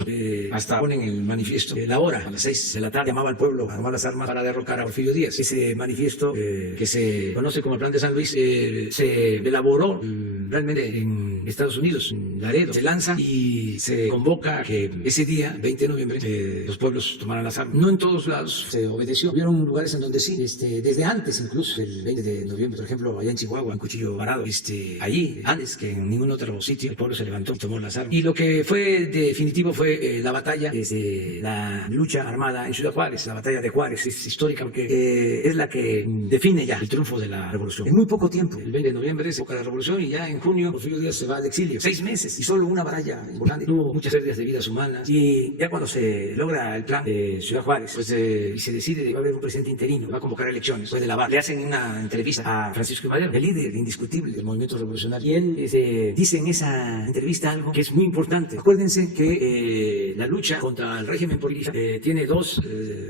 hasta ponen el manifiesto, la hora, a las 6 de la tarde, llamaba al pueblo a tomar las armas para derrocar a Porfirio Díaz. Ese manifiesto, que se conoce como el Plan de San Luis, se elaboró realmente en Estados Unidos, en Laredo, se lanza y se convoca a que ese día, 20 de noviembre, los pueblos tomaran las armas. No en todos lados se obedeció. Hubieron lugares en donde sí, desde antes incluso, el 20 de noviembre, por ejemplo, allá en Chihuahua, en Cuchillo Parado, allí, antes que en ningún otro sitio, el pueblo se levantó y tomó las armas. Y lo que fue definitivo fue la batalla, la lucha armada en Ciudad Juárez, la batalla de Juárez, es histórica porque es la que define ya el triunfo de la revolución. En muy poco tiempo, el 20 de noviembre es época de la revolución y ya en junio Porfirio Díaz se va al exilio. 6 meses y solo una batalla importante. Tuvo muchas pérdidas de vidas humanas y ya cuando se logra el plan de Ciudad Juárez, pues y se decide que va a haber un presidente interino, va a convocar elecciones, puede lavar. Le hacen una entrevista a Francisco Madero, el líder indiscutible del movimiento revolucionario, y él dice en esa entrevista algo que es muy importante. Acuérdense que la lucha contra el régimen político tiene dos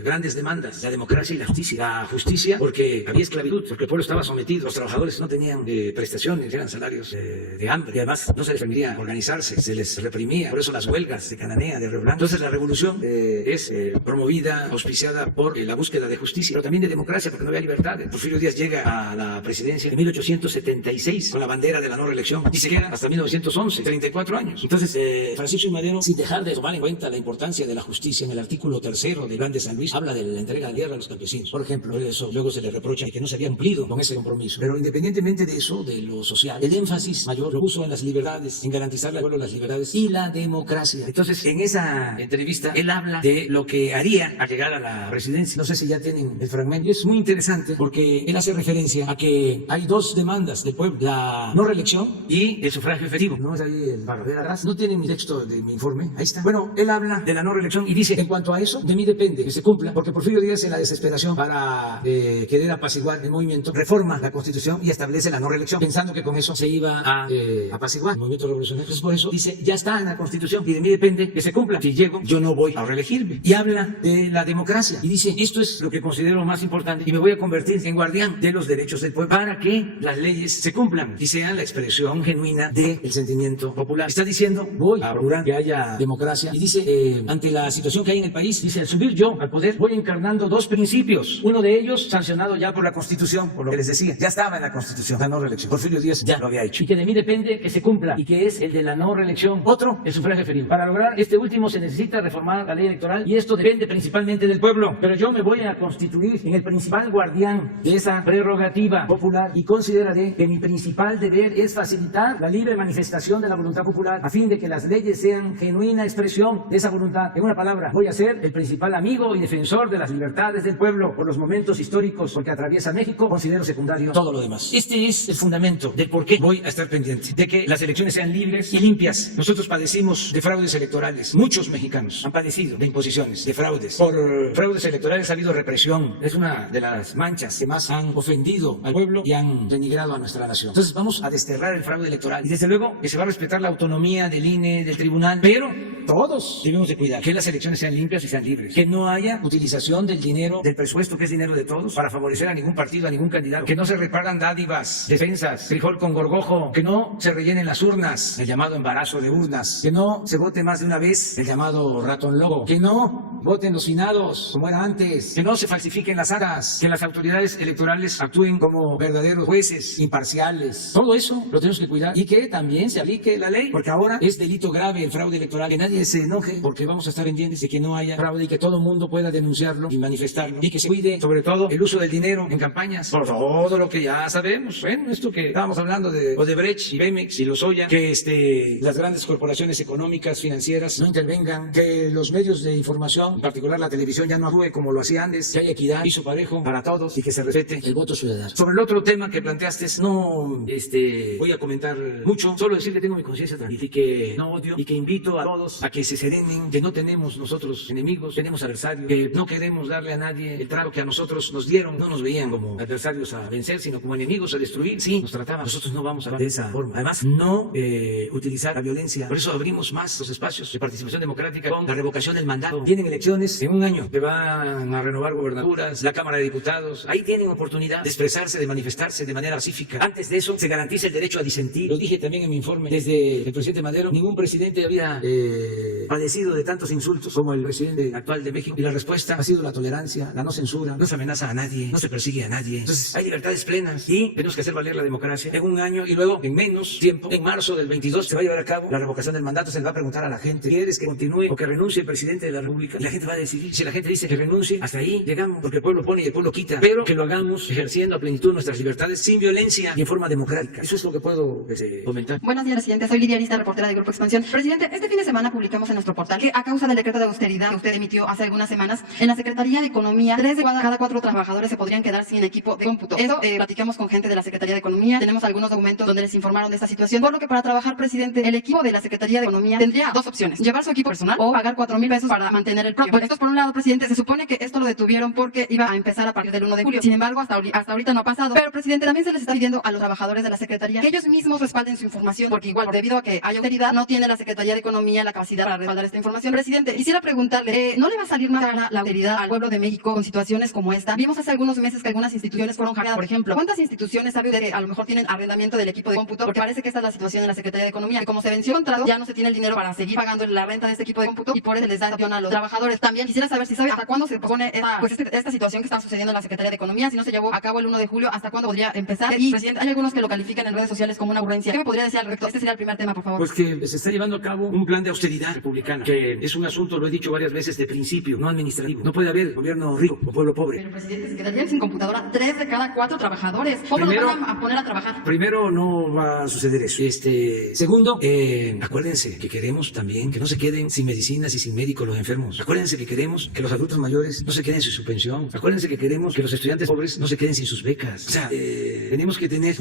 grandes demandas: la democracia y la justicia. La justicia porque había esclavitud, porque el pueblo estaba sometido, los trabajadores no tenían prestaciones, eran salarios de hambre, y además no se les permitía organizarse, se les reprimía, por eso las huelgas de Cananea, de Río Blanco. Entonces la revolución es promovida, auspiciada por la búsqueda de justicia, pero también de democracia, porque no había libertad. Porfirio Díaz llega a la presidencia en 1876 con la bandera de la no reelección y se queda hasta 1911, 34 años. Entonces Francisco Madero, sin dejar de tomar en cuenta la importancia de la justicia, en el artículo 3 del Plan de San Luis habla de la entrega de tierra a los campesinos, por ejemplo. Eso luego se le reprocha que no se había cumplido con ese compromiso, pero independientemente de eso, de lo social, el énfasis mayor lo puso en las libertades, en garantizarle al pueblo las libertades y la democracia. Entonces, en esa entrevista, él habla de lo que haría al llegar a la presidencia. No sé si ya tienen el fragmento. Es muy interesante porque él hace referencia a que hay dos demandas del pueblo: la no reelección y el sufragio efectivo. No es ahí el barro de atrás. No tienen mi texto de mi informe. Ahí está. Bueno, él habla de la no reelección y dice: en cuanto a eso, de mí depende que se cumpla, porque Porfirio Díaz, en la desesperación para querer apaciguar el movimiento, reforma la Constitución y establece la no reelección, pensando que con eso se iba a apaciguar el movimiento revolucionario. Entonces, por eso dice: ya está en la Constitución y de mí depende que se cumpla. Si llego, yo no voy a reelegirme. Y habla de la democracia y dice: esto es lo que considero más importante y me voy a convertir en guardián de los derechos del pueblo para que las leyes se cumplan y sean la expresión genuina del sentimiento popular. Está diciendo: voy a procurar que haya democracia. Y dice, ante la situación que hay en el país, dice: al subir yo al poder, voy encarnando dos principios. Uno de ellos sancionado ya por la Constitución, por lo que les decía, ya estaba en la Constitución, la no reelección. Porfirio Díaz ya lo había hecho. Y que de mí depende que se cumpla, y que es el de la no reelección. Otro, el sufragio efectivo. Para lograr este último se necesita reformar la ley electoral y esto depende principalmente del pueblo. Pero yo me voy a constituir en el principal guardián de esa prerrogativa popular y consideraré que mi principal deber es facilitar la libre manifestación de la voluntad popular a fin de que las leyes sean genuina expresión de esa voluntad. En una palabra, voy a ser el principal amigo y defensor de las libertades del pueblo por los momentos históricos porque atraviesa México. Considero secundario todo lo demás. Este es el fundamento del por qué voy a estar pendiente de que las elecciones sean libres y limpias. Nosotros padecimos de fraudes electorales. Muchos mexicanos han padecido de imposiciones, de fraudes. Por fraudes electorales ha habido represión. Es una de las manchas que más han ofendido al pueblo y han denigrado a nuestra nación. Entonces vamos a desterrar el fraude electoral y desde luego que se va a respetar la autonomía del INE, del tribunal, pero todos debemos de cuidar que las elecciones sean limpias y sean libres, que no haya utilización del dinero, del presupuesto que es dinero de todos, para favorecer a ningún partido, a ningún candidato, que no se repartan dádivas, despensas, frijol con gorgojo, que no se rellenen las urnas, el llamado embarazo de urnas, que no se vote más de una vez, el llamado ratón lobo, que no voten los finados como era antes, que no se falsifiquen las actas, que las autoridades electorales actúen como verdaderos jueces imparciales. Todo eso lo tenemos que cuidar y que también se aplique la ley, porque ahora es delito grave el fraude electoral, que nadie se enoje porque vamos a estar pendientes de que no haya fraude y que todo el mundo pueda denunciarlo y manifestarlo y que se cuide sobre todo el uso del dinero en campañas, por todo lo que ya sabemos. Bueno, esto que estábamos hablando de Odebrecht y Pemex y Lozoya, que las grandes corporaciones económicas, financieras no intervengan, que los medios de información, en particular la televisión, ya no actúe como lo hacía antes, que haya equidad, piso parejo para todos y que se respete el voto ciudadano. Sobre el otro tema que planteaste, no voy a comentar mucho, solo decir que tengo mi conciencia tranquila y que no odio y que invito a todos a que se serenen, que no tenemos nosotros enemigos, tenemos adversarios, que no queremos darle a nadie el trato que a nosotros nos dieron, no nos veían como adversarios a vencer, sino como enemigos a destruir. Sí, nos trataban, nosotros no vamos a de esa forma. Además, no utilizar la violencia. Por eso abrimos más los espacios de participación democrática con la revocación del mandato. Tienen elecciones en un año, que van a renovar gobernaturas, la Cámara de Diputados. Ahí tienen oportunidad de expresarse, de manifestarse de manera pacífica. Antes de eso, se garantiza el derecho a disentir. Lo dije también en mi informe. Desde el presidente Madero, ningún presidente había padecido de tantos insultos como el presidente actual de México. Y la respuesta ha sido la tolerancia, la no censura, no se amenaza a nadie, no se persigue a nadie. Entonces, hay libertades plenas y tenemos que hacer valer la democracia en un año y luego en menos tiempo, en marzo del 22, se va a llevar a cabo la revocación del mandato. Se le va a preguntar a la gente, ¿quieres que continúe o que renuncie el presidente de la República? Y la gente va a decidir. Si la gente dice que renuncie, hasta ahí llegamos, porque el pueblo pone y el pueblo quita, pero que lo hagamos ejerciendo a plenitud nuestras libertades sin violencia y en forma democrática. Eso es lo que puedo comentar. Buenos días, presidente. Soy Lidia Arista, reportera de Grupo Expansión. Presidente, este fin de semana publicamos en nuestro portal que a causa del decreto de austeridad que usted emitió hace algunas semanas, en la Secretaría de Economía, 3 de cada 4 trabajadores se podrían quedar sin equipo de cómputo. Eso platicamos con gente de la Secretaría de Economía, tenemos algunos documentos donde les informaron de esta situación, por lo que para trabajar, presidente, el equipo de la Secretaría de Economía tendría dos opciones: llevar su equipo personal o pagar 4,000 pesos para mantener el propio. Pues esto es por un lado, presidente. Se supone que esto lo detuvieron porque iba a empezar a partir del 1 de julio. Sin embargo, hasta ahorita no ha pasado. Pero, presidente, también se les está pidiendo a los trabajadores de la Secretaría que ellos mismos respalden su información, porque igual, debido a que hay austeridad, no tiene la Secretaría de Economía la capacidad para respaldar esta información. Presidente, quisiera preguntarle, ¿no le va a salir más cara la austeridad al pueblo de México con situaciones como esta? Vimos hace algunos meses que algunas instituciones fueron hackeadas, por ejemplo. ¿Cuántas instituciones sabe usted que a lo mejor tienen arrendamiento del equipo de cómputo? Porque parece que esta es la situación en la Secretaría de Economía, que como se venció el contrato, ya no se tiene el dinero para seguir pagando la renta de este equipo de cómputo y por eso les da opción a los trabajadores. También quisiera saber si sabe hasta cuándo se pone esta situación que está sucediendo en la Secretaría de Economía. Si no se llevó a cabo el 1 de julio, ¿hasta cuándo podría empezar? Y, presidente, hay algunos que lo califican en redes sociales como una ocurrencia. ¿Qué me podría decir al respecto? Este sería el primer tema, por favor. Pues que se está llevando a cabo un plan de austeridad republicana, que es un asunto, lo he dicho varias veces, de principio, no administrativo. No puede haber gobierno rico o pueblo pobre. Pero, presidente, se quedarían sin computadora 3 de cada 4 trabajadores. ¿Cómo los van a poner a trabajar? Primero, no va a suceder eso. Segundo, acuérdense que queremos también que no se queden sin medicinas y sin médicos los enfermos. Acuérdense que queremos que los adultos mayores no se queden sin su pensión. Acuérdense que queremos que los estudiantes pobres no se queden sin sus becas. O sea, tenemos que tener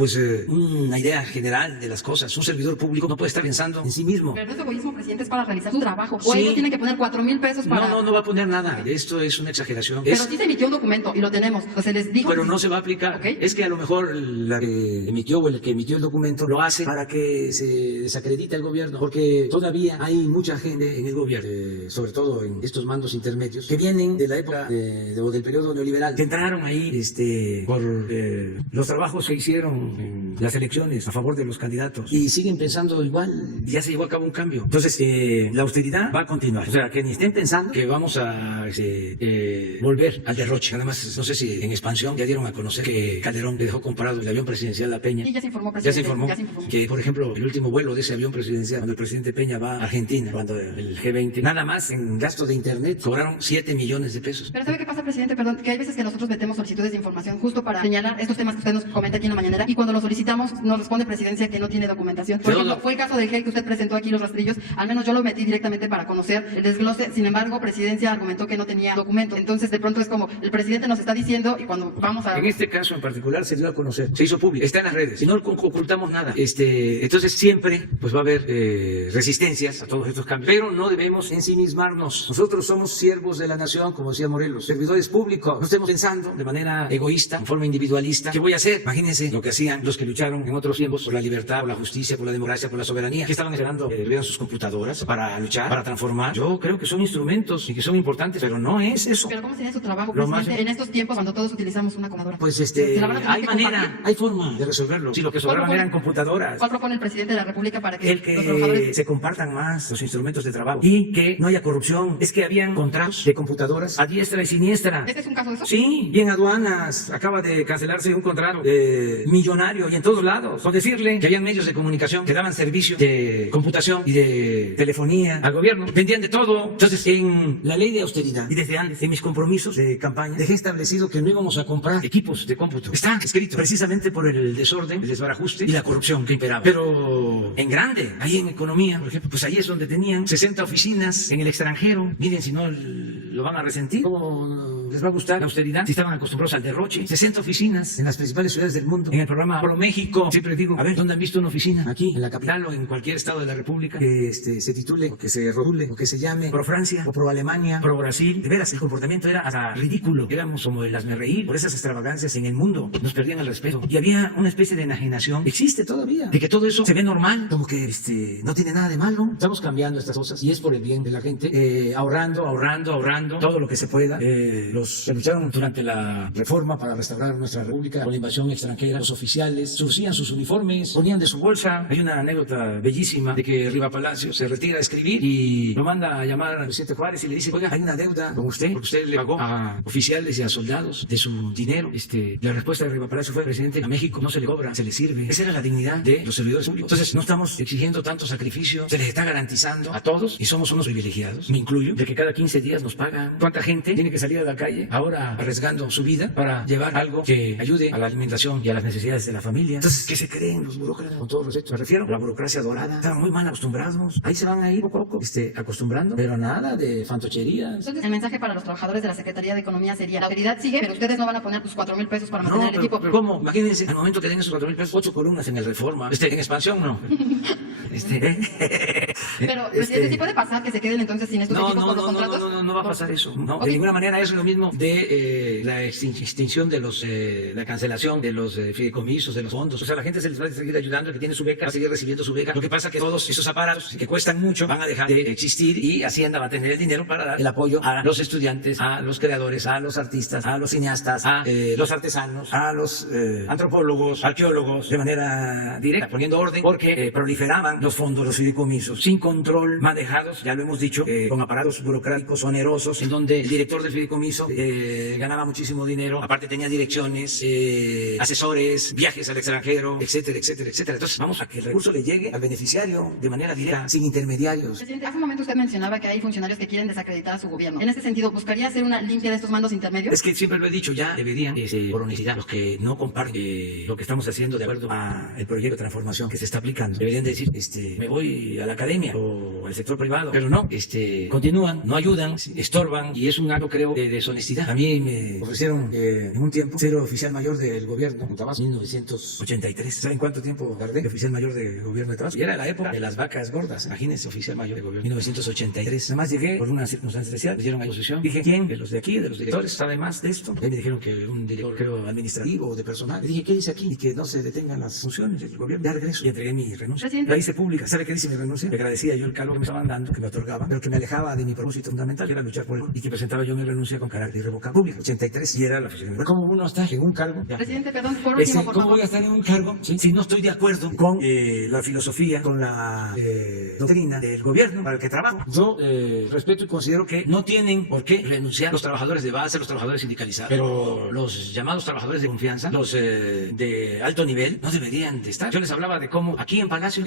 una idea general de las cosas. Un servidor público no puede estar pensando en sí mismo. Pero no es egoísmo, presidente, es para realizar su trabajo. O ellos tienen que poner 4,000 pesos para... No va a poner nada. Esto es una exageración. Pero sí se emitió un documento y lo tenemos. O se les dijo... Pero no se va a aplicar. ¿Okay? Es que a lo mejor la que emitió o el que emitió el documento lo hace para que se desacredite el gobierno, porque todavía hay mucha gente en el gobierno, sobre todo en estos mandos intermedios, que vienen de la época o del periodo neoliberal, que entraron ahí por los trabajos que hicieron en las elecciones a favor de los candidatos y siguen pensando igual. Ya se llevó a cabo un cambio. Entonces, la austeridad va a continuar. O sea, que ni estén pensando que vamos a volver al derroche. Además, no sé si en Expansión ya dieron a conocer que Calderón le dejó comprado el avión presidencial a Peña. Sí, ya se informó, presidente. Ya se informó que, por ejemplo, el último vuelo de ese avión presidencial, cuando el presidente Peña va a Argentina, cuando el G20, nada más en gasto de internet cobraron 7 millones de pesos. Pero ¿sabe qué pasa, presidente? Perdón, que hay veces que nosotros metemos solicitudes de información justo para señalar estos temas que usted nos comenta aquí en la mañanera, y cuando lo solicitamos nos responde Presidencia que no tiene documentación. Por ejemplo, fue el caso del GEL que usted presentó aquí, los rastrillos, al menos yo lo metí directamente para conocer el desglose. Sin embargo, Presidencia argumentó que no tenía documento. Entonces, de pronto es como el presidente nos está diciendo y cuando vamos a... En este caso en particular se dio a conocer, se hizo público, está en las redes, y no ocultamos nada. Entonces siempre pues va a haber resistencias a todos estos cambios, pero no debemos ensimismarnos. Nosotros somos siervos de la nación, como decía Morelos, servidores públicos. No estemos pensando de manera egoísta, en forma individualista, ¿qué voy a hacer? Imagínense lo que hacían los que lucharon en otros tiempos por la libertad, por la justicia, por la democracia, por la soberanía, que estaban esperando que tuvieran sus computadoras para luchar, para transformar. Yo creo que son instrumentos y que son importantes, pero no es eso. Pero ¿cómo sería su trabajo, Lo más- presidente, en estos tiempos cuando todos utilizamos una computadora? Pues ¿Se la van a tener hay que manera, compartir? hay forma de resolverlo. Si lo que sobraban eran computadoras. ¿Cuál propone el presidente de la República para que El los que trabajadores... se compartan más los instrumentos de trabajo y que no haya corrupción. Es que habían contratos de computadoras a diestra y siniestra. ¿Este es un caso de eso? Sí, y en aduanas acaba de cancelarse un contrato millonario y en todos lados. Por decirle que habían medios de comunicación que daban servicio de computación y de telefonía al gobierno. Vendían de todo. Entonces, en la ley de austeridad y desde antes, en mis compromisos de campaña, dejé establecido que no íbamos a comprar equipos de cómputo. Está escrito precisamente por el desorden, el desbarajuste y la corrupción que imperaba. Pero en grande, ahí en economía, por ejemplo, pues ahí es donde tenían 60 oficinas en el extranjero. Miren si no lo van a resentir. ¿Cómo les va a gustar la austeridad? Si estaban acostumbrados al derroche. 60 oficinas en las principales ciudades del mundo. En el programa Pro México, siempre digo, a ver, ¿dónde han visto una oficina? Aquí, en la capital o en cualquier estado de la República que se titule, o que se rotule, o que se llame Pro Francia, o Pro Alemania, Pro Brasil. De veras, el comportamiento era hasta ridículo. Éramos como el hazmerreír por esas extravagancias en el mundo. Nos perdían el respeto. Y había una especie de enajenación. Existe todavía. De que todo eso se ve normal. Como que no tiene nada de malo. Estamos cambiando estas cosas y es por el bien de la gente. Ahorrando todo lo que se pueda. Los que lucharon durante la reforma para restaurar nuestra república con la invasión extranjera, los oficiales surcían sus uniformes, ponían de su bolsa. Hay una anécdota bellísima de que Riva Palacio se retira a escribir y lo manda a llamar al presidente Juárez y le dice, oiga, hay una deuda con usted porque usted le pagó a oficiales y a soldados de su dinero. La respuesta de Riva Palacio fue, presidente, a México no se le cobra, se le sirve. Esa era la dignidad de los servidores públicos. Entonces no estamos exigiendo tanto sacrificio, se les está garantizando a todos y somos unos privilegiados, me incluyo, de que cada 15 días nos pagan. ¿Cuánta gente tiene que salir a la calle ahora arriesgando su vida para llevar algo que ayude a la alimentación y a las necesidades de la familia? Entonces, ¿qué se creen los burócratas? Con todo respeto, me refiero a la burocracia dorada. Están muy mal acostumbrados. Ahí se van a ir poco a poco acostumbrando, pero nada de fantocherías. Entonces, el mensaje para los trabajadores de la Secretaría de Economía sería, la austeridad sigue, pero ustedes no van a poner tus 4,000 pesos para mantener el equipo. Pero ¿cómo? Imagínense, al momento que den esos 4,000 pesos, 8 columnas en el Reforma. En expansión, no. Pero, presidente, ¿sí puede pasar que se queden entonces sin estos equipos por los contratos? No va a pasar eso. No, Okay. De ninguna manera es lo mismo de la extinción de la cancelación de los fideicomisos, de los fondos. O sea, la gente se les va a seguir ayudando, el que tiene su beca va a seguir recibiendo su beca. Lo que pasa es que todos esos aparatos que cuestan mucho van a dejar de existir y Hacienda va a tener el dinero para dar el apoyo a los estudiantes, a los creadores, a los artistas, a los cineastas, a los artesanos, a los antropólogos, arqueólogos, de manera directa, poniendo orden, porque proliferaban los fondos, los fideicomisos, sin control, manejados, ya lo hemos dicho, con aparatos burocráticos onerosos, en donde el director del fideicomiso ganaba muchísimo dinero, aparte tenía direcciones, asesores, viajes al extranjero, etcétera, etcétera, etcétera. Entonces vamos a que el recurso le llegue al beneficiario de manera directa, sin intermediarios. Presidente, hace un momento usted mencionaba que hay funcionarios que quieren desacreditar a su gobierno. En este sentido, ¿buscaría hacer una limpia de estos mandos intermedios? Es que siempre lo he dicho, ya deberían, por honestidad, los que no comparten lo que estamos haciendo de acuerdo a el proyecto de transformación que se está aplicando, deberían decir, me voy a la academia o al sector privado, pero no, continúan, no ayudan, estorban, y es un acto, creo, de deshonestidad. A mí me ofrecieron en un tiempo ser oficial mayor del gobierno en Tabasco, 1983. ¿Saben cuánto tiempo tardé de oficial mayor del gobierno de Tabasco? Y era la época de las vacas gordas. Imagínense, oficial mayor del gobierno, 1983. Nada más llegué por una circunstancia especial, me dieron a posición. Dije, ¿quién de los de aquí, de los directores, sabe más de esto? Y me dijeron que un director, creo, administrativo o de personal. Le dije, ¿qué dice aquí? Y que no se detengan las funciones del gobierno. Ya regreso. Y entregué mi renuncia. Presidente. La hice pública. ¿Sabe qué dice mi renuncia? Le agradecía yo el cargo que me estaban dando, que me otorgaban, pero que me alejaba de mi propósito fundamental, que era luchar por él, y que presentaba yo mi renuncia con carácter irrevocable. Pública, 83, y era la oficina. ¿Cómo uno está en un cargo? Ya. Presidente, perdón, por último, por ¿Cómo favor. voy a estar en un cargo si no estoy de acuerdo con la filosofía, con la doctrina del gobierno para el que trabajo? Yo respeto y considero que no tienen por qué renunciar los trabajadores de base, los trabajadores sindicalizados, pero los llamados trabajadores de confianza, los de alto nivel, no deberían de estar. Yo les hablaba de cómo aquí en Palacio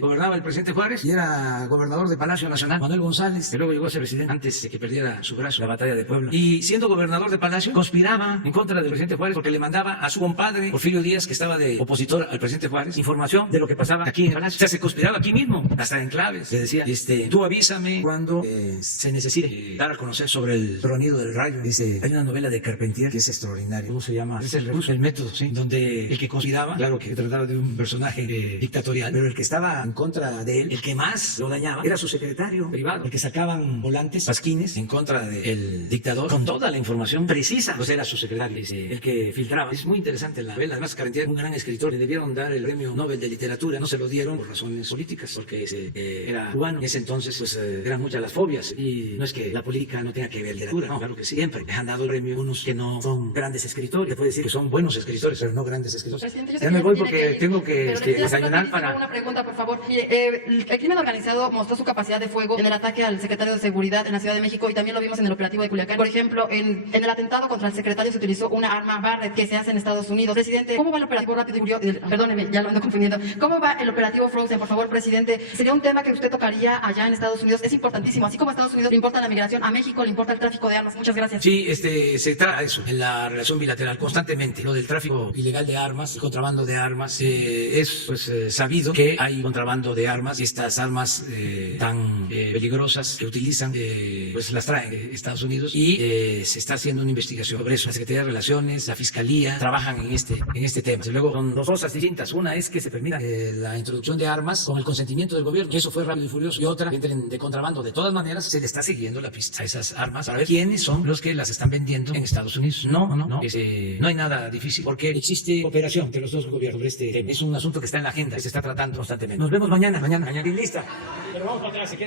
gobernaba el presidente Juárez y era gobernador de Palacio Nacional Manuel González, que luego llegó a ser presidente antes de que perdiera su brazo en la batalla de Puebla. Y siendo gobernador de Palacio, conspiraba en contra del presidente Juárez porque le mandaba a su compadre Porfirio Díaz, que estaba de opositor al presidente Juárez, información de lo que pasaba aquí en Palacio. O sea, se conspiraba aquí mismo, hasta en claves. Le decía, tú avísame cuando se necesite dar a conocer sobre el tronido del rayo. Dice, hay una novela de Carpentier que es extraordinaria. ¿Cómo se llama? Es el método, ¿sí? Donde el que conspiraba, claro que trataba de un personaje dictatorial, pero el que estaba en contra de él, el que más más lo dañaba era su secretario privado, porque sacaban volantes, pasquines en contra del dictador con toda la información precisa. Pues era su secretario el que filtraba. Es muy interesante la novela. Además, Carentier, un gran escritor, le debieron dar el premio Nobel de Literatura. No se lo dieron por razones políticas, porque era cubano. En ese entonces, pues eran muchas las fobias. Y no es que la política no tenga que ver literatura. No, claro que sí. Siempre han dado el premio unos que no son grandes escritores. Le puede decir que son buenos escritores, pero no grandes escritores. Presidente, yo sé Ya que me voy tiene porque ir, tengo que pero desayunar tengo para... una pregunta, por favor. Mire, el crimen organizado mostró su capacidad de fuego en el ataque al secretario de Seguridad en la Ciudad de México y también lo vimos en el operativo de Culiacán. Por ejemplo, en el atentado contra el secretario se utilizó una arma Barrett que se hace en Estados Unidos. Presidente, ¿cómo va el operativo Rápido y Furioso? Perdóneme, ya lo ando confundiendo. ¿Cómo va el operativo Frozen, por favor, presidente? Sería un tema que usted tocaría allá en Estados Unidos. Es importantísimo. Así como a Estados Unidos le importa la migración, a México le importa el tráfico de armas. Muchas gracias. Sí, se trata de eso en la relación bilateral constantemente. Lo del tráfico ilegal de armas, el contrabando de armas. Es pues sabido que hay contrabando de armas y estas armas tan peligrosas que utilizan, pues las traen Estados Unidos y se está haciendo una investigación sobre eso. La Secretaría de Relaciones, la Fiscalía trabajan en este tema. Luego son dos cosas distintas. Una es que se permita la introducción de armas con el consentimiento del gobierno, que eso fue Rápido y Furioso, y otra, que entren de contrabando. De todas maneras, se le está siguiendo la pista a esas armas para ver quiénes son los que las están vendiendo en Estados Unidos. No hay nada difícil porque existe cooperación entre los dos gobiernos sobre este tema. Es un asunto que está en la agenda, que se está tratando constantemente. Nos vemos mañana bien lista. Pero vamos para atrás, se queda.